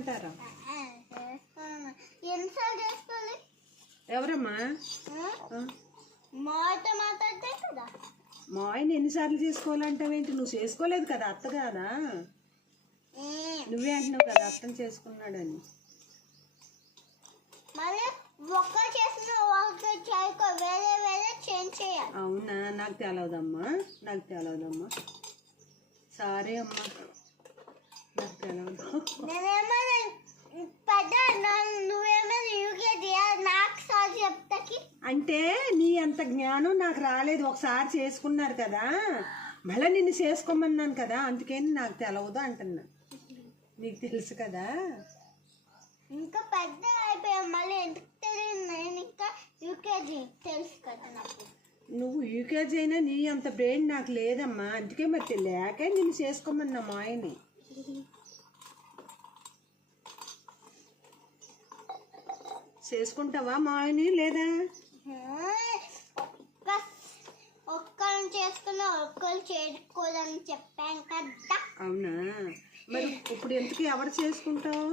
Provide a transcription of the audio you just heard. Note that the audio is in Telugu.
చేసుకోమంటారా? ఎన్నిసార్లు చేసుకోవాలి? ఎవరమ్మా? మాతో మాట్లాడితే కదా. మా ఆయన ఎన్నిసార్లు చేసుకోవాలంటావేంటి? నువ్వు చేసుకోలేదు కదా, అత్త కదా. నువ్వే అంటున్నావు కదా అర్థం చేసుకున్నాడని. మళ్ళీ ఒక్క చేసిన ఒక్క చేయకో, వేరే వేరే చేంజ్ చేయాలి. అవునా? నాకు తెలవదమ్మా, నాకు తెలవదమ్మా. సారీ అమ్మా, నాకు తెలవదు. నేనేమన్నా పెద్ద, నువ్వేమైనా యూకేజీ నాకు సార్ చెప్తాకి. అంటే నీ అంత జ్ఞానం నాకు రాలేదు. ఒకసారి చేసుకున్నారు కదా, మళ్ళీ నిన్ను చేసుకోమన్నాను కదా, అందుకని నాకు తెలవదు అంటున్నా. నీకు తెలుసు కదా. ఇంకా పెద్ద అయిపోయా, మళ్ళీ ఎందుకు తెలియదు? నేను ఇంకా యూకేజీ తెలుసు కదా నాకు. నువ్వు యూకేజీ అయినా నీ అంత బ్రెయిన్ నాకు లేదమ్మా, అందుకే మరి లేక నిన్ను చేసుకోమన్నా మా ఆయన్ని. చేసుకుంటావా మా ఆయన్ని లేదా? ఒక్కరిని చేసుకున్నా ఒక్కరు చేసుకోదని చెప్పాను కదా. అవునా? మరి ఇప్పుడు ఎందుకు ఎవరు చేసుకుంటావు?